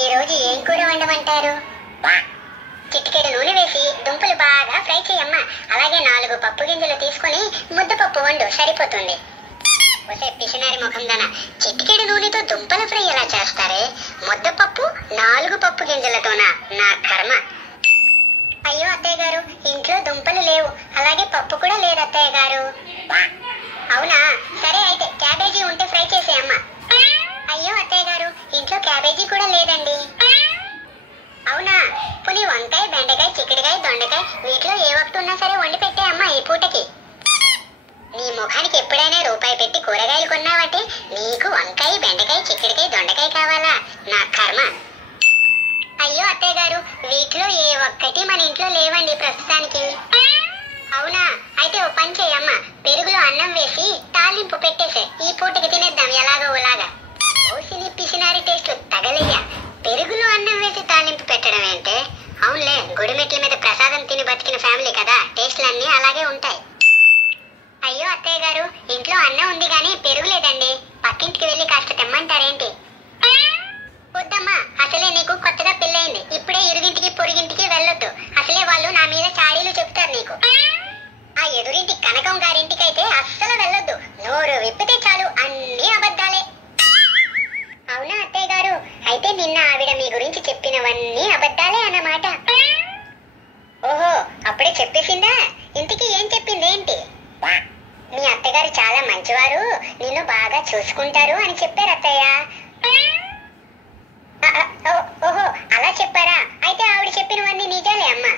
ఈ రోజు ఏం కూర వండమంటారు? చిటికెడు నూనె వేసి దుంపలు బాగా ఫ్రై చేయమ్మా. అలాగే 4 పప్పు గింజలు తీసుకొని ముద్దపప్పు వండు, సరిపోతుంది. ఒసే పిసినారి ముఖం దాన, చిటికెడు నూనెతో దుంపల ఫ్రై ఎలా చేస్తారే? ముద్దపప్పు 4 పప్పు గింజలతోనా? నా కర్మ. అయ్యో అత్తయ్య గారు, ఇంట్లో దుంపలు లేవు, అలాగే పప్పు కూడా లేదు అత్తయ్య గారు. అవునా, సరే అయితే క్యాబేజీ ఉంటే ఫ్రై చేసేయమ్మా. అయ్యో అత్తయ్య గారు, ఇంట్లో క్యాబేజీ కూడా లేదండి. అవునా, పులి వంకాయ, బెండకాయ, చిక్కుడుకాయ, దొండకాయ వీటిలో ఏ ఒక్కటి ఉన్నా సరే వండి పెట్టే అమ్మా ఈ పూటకి. నీ ముఖానికి ఎప్పుడైనా రూపాయి పెట్టి కూరగాయలు కొన్నావంటే నీకు వంకాయ, బెండకాయ, చిక్కుడుకాయ, దొండకాయ కావాలా? నా కర్మ. అయ్యో అత్తయ్య గారు, వీటిలో ఏ ఒక్కటి మన ఇంట్లో లేవండి ప్రస్తుతానికి. అవునా, అయితే ఓ పని చేయమ్మా, పెరుగులో అన్నం వేసి తాలింపు పెట్టేసే, ఈ పూటకి తినేద్దాం ఎలాగో ఓలాగా. ఓసిని పిసినారి టేస్ట్లు తగలయ్యా, పెరుగులో అన్నం వేసి తాలింపు పెట్టడం ఏంటే? అవునులే, గుడిమెట్ల మీద ప్రసాదం తిని బతికిన ఫ్యామిలీ కదా, టేస్ట్లన్నీ అలాగే ఉంటాయి. అయ్యో అత్తయ్య గారు, ఇంట్లో అన్నం ఉంది కానీ పెరుగు లేదండి, పక్కింటికి వెళ్ళి కాస్త తెమ్మంటారేంటి? వద్దమ్మా, అసలే నీకు కొత్తగా పెళ్ళయింది, ఇప్పుడే ఇరుగింటికి పొరుగింటికి వెళ్ళొద్దు. అసలే వాళ్ళు నా మీద చాడీలు చెప్తారు నీకు. ఆ ఎదురింటి కనకం గారింటికి అయితే అస్సలు వెళ్ళొద్దు, నోరు విప్పితే చాలు అన్ని అబద్ధాలే. అవునా అత్తయ్య గారు, అయితే నిన్న ఆవిడ మీ గురించి చెప్పినవన్నీ అబద్ధాలే అన్నమాట. ఓహో, అప్పుడే చెప్పేసిందా? ఇంటికి ఏం చెప్పింది ఏంటి? మీ అత్తగారు చాలా మంచివారు, నిన్ను బాగా చూసుకుంటారు అని చెప్పారు అత్తయ్య. ఓహో, అలా చెప్పారా? అయితే ఆవిడ చెప్పినవన్నీ నిజాలే అమ్మా.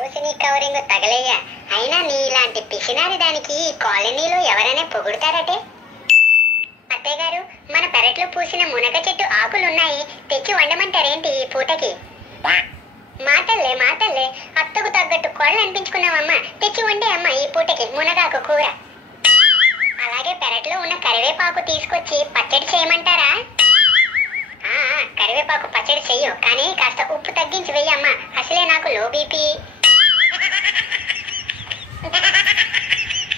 ఓసిని కవరింగ్ తగలయ్యా, అయినా నీ ఇలాంటి పిసినారి దానికి ఈ కాలనీలో ఎవరైనా పొగుడతారటే. అత్తయ్య గారు, మన పెరట్లో పూసిన మునగ చెట్టు ఆకులున్నాయి, తెచ్చి వండమంటారేంటి ఈ పూటకి? మాటల్లే మాటల్లే, అత్తకు తగ్గట్టు కోళ్ళు అనిపించుకున్నావమ్మా, తెచ్చి వండే అమ్మా ఈ పూటకి మునగాకు కూర. అలాగే పెరట్లో ఉన్న కరివేపాకు తీసుకొచ్చి పచ్చడి చేయమంటారా? కరివేపాకు పచ్చడి చెయ్యు, కానీ కాస్త ఉప్పు తగ్గించి వెయ్యమ్మా, అసలే నాకు లో బీపీ.